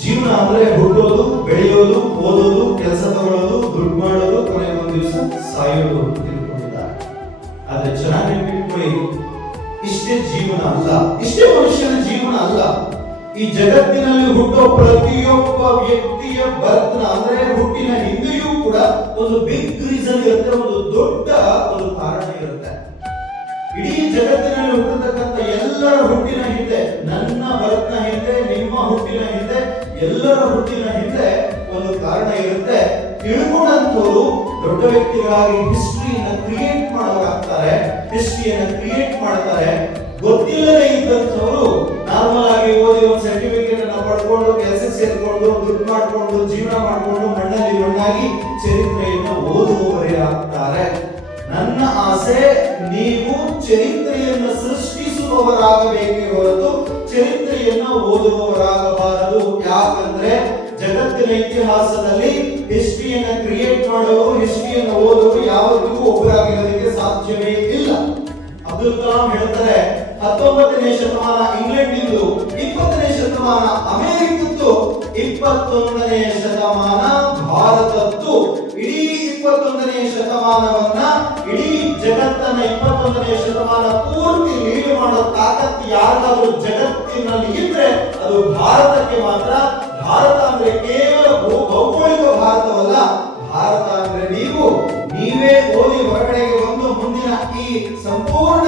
ಜೀವನ ಅಂದ್ರೆ ಹುಟ್ಟೋದು, ಬೆಳೆಯೋದು, ಓದೋದು, ಕೆಲಸ ತಗೊಳ್ಳೋದು, ದುಡ್ಡು ಮಾಡೋದು, ಕೊನೆಗೆ ಒಂದು ದಿವಸ ಸಾಯೋದು ಅಂತ ತಿಳ್ಕೊಂಡಿದ್ದಾರೆ. ಆದ್ರೆ ಚೆನ್ನಾಗಿ ನೆನಪಿಟ್ಕೊಳ್ಳಿ, ಇಷ್ಟೇ ಜೀವನ ಅಲ್ಲ, ಇಷ್ಟೇ ಮನುಷ್ಯನ ಜೀವನ ಅಲ್ಲ. ಈ ಜಗತ್ತಿನಲ್ಲಿ ಹುಟ್ಟೋ ಪ್ರತಿಯೊಬ್ಬ ವ್ಯಕ್ತಿಯ ಬರ್ತ್ನ ಅಂದ್ರೆ ಹುಟ್ಟಿನ ಹಿಂದೆಯೂ ಕೂಡ ಒಂದು ಬಿಗ್ ರೀಸನ್ ಇರುತ್ತೆ, ಒಂದು ದೊಡ್ಡ ಒಂದು ಕಾರಣ ಇರುತ್ತೆ. ಇಡೀ ಜಗತ್ತಿನಲ್ಲಿ ಹುಟ್ಟತಕ್ಕಂಥ ಎಲ್ಲರ ಹುಟ್ಟಿನ ಹಿಂದೆ, ನನ್ನ ಬರ್ತ್ನ ಹಿಂದೆ, ನಿಮ್ಮ ಹುಟ್ಟಿನ ಹಿಂದೆ, ಎಲ್ಲರ ಹುಟ್ಟಿನ ಹಿಂದೆ ಒಂದು ಕಾರಣ ಇರುತ್ತೆ. ತಿಳ್ಕೊಂಡಂತವರು ದೊಡ್ಡ ವ್ಯಕ್ತಿಗಳಾಗಿ ಹಿಸ್ಟ್ರಿಯನ್ನ ಕ್ರಿಯೇಟ್ ಮಾಡೋರಾಗ್ತಾರೆ, ಹಿಸ್ಟ್ರಿಯನ್ನ ಕ್ರಿಯೇಟ್ ಮಾಡ್ತಾರೆ. ಗೊತ್ತಿಲ್ಲದೆ ಇದ್ದಂಥವರು ನಾರ್ಮಲ್ ಆಗಿ ಓದಿ ಒಂದು ಸರ್ಟಿಫಿಕೇಟ್ ಅನ್ನ ಪಡ್ಕೊಂಡು ಕೆಲಸಕ್ಕೆ ಸೇರ್ಕೊಂಡು ದುಡ್ಡು ಮಾಡ್ಕೊಂಡು ಜೀವನ ಮಾಡ್ಕೊಂಡು ಮಣ್ಣಲ್ಲಿ ಮಣ್ಣಾಗಿ ಚರಿತ್ರೆಯನ್ನು ಓದುವವರೇ ಆಗ್ತಾರೆ. ನನ್ನ ಆಸೆ ನೀವು ಚರಿತ್ರೆಯನ್ನು ಸೃಷ್ಟಿಸುವವರಾಗಬೇಕೇ ಹೊರತು ಚರಿತ್ರೆಯನ್ನು ಓದುವವರಾಗಬಾರದು. ಯಾಕಂದ್ರೆ ಜಗತ್ತಿನ ಇತಿಹಾಸದಲ್ಲಿ ಹಿಸ್ಟ್ರಿಯನ್ನ ಕ್ರಿಯೇಟ್ ಮಾಡೋರು, ಹಿಸ್ಟ್ರಿಯನ್ನ ಓದೋರು ಯಾವತ್ತಿಗೂ ಒಬ್ಬರಾಗಿರೋದಕ್ಕೆ ಸಾಧ್ಯವೇ ಇಲ್ಲ. ಅಬ್ದುಲ್ ಕಲಾಂ ಹೇಳ್ತಾರೆ, 19ನೇ ಶತಮಾನ ಇಂಗ್ಲೆಂಡಿಂದು, 20ನೇ ಶತಮಾನ ಅಮೆರಿಕದ್ದು, 21ನೇ ಶತಮಾನ ಭಾರತದ್ದು. ಇಡೀ 21ನೇ ಶತಮಾನವನ್ನ, ಇಡೀ ಜಗತ್ತನ್ನ 21ನೇ ಶತಮಾನ ಪೂರ್ತಿ ಲೀಡ್ ಮಾಡೋ ತಾಕತ್ತು ಯಾರಾದ್ರೂ ಜಗತ್ತಿನಲ್ಲಿ ಇದ್ರೆ ಅದು ಭಾರತಕ್ಕೆ ಮಾತ್ರ. ಭಾರತ ಅಂದ್ರೆ ಕೇವಲ ಭೌಗೋಳಿಕ ಭಾರತವಲ್ಲ, ಭಾರತ ಅಂದ್ರೆ ನೀವೇ ಓದಿ ಹೊರಗಡೆಗೆ ಬಂದು ಮುಂದಿನ ಈ ಸಂಪೂರ್ಣ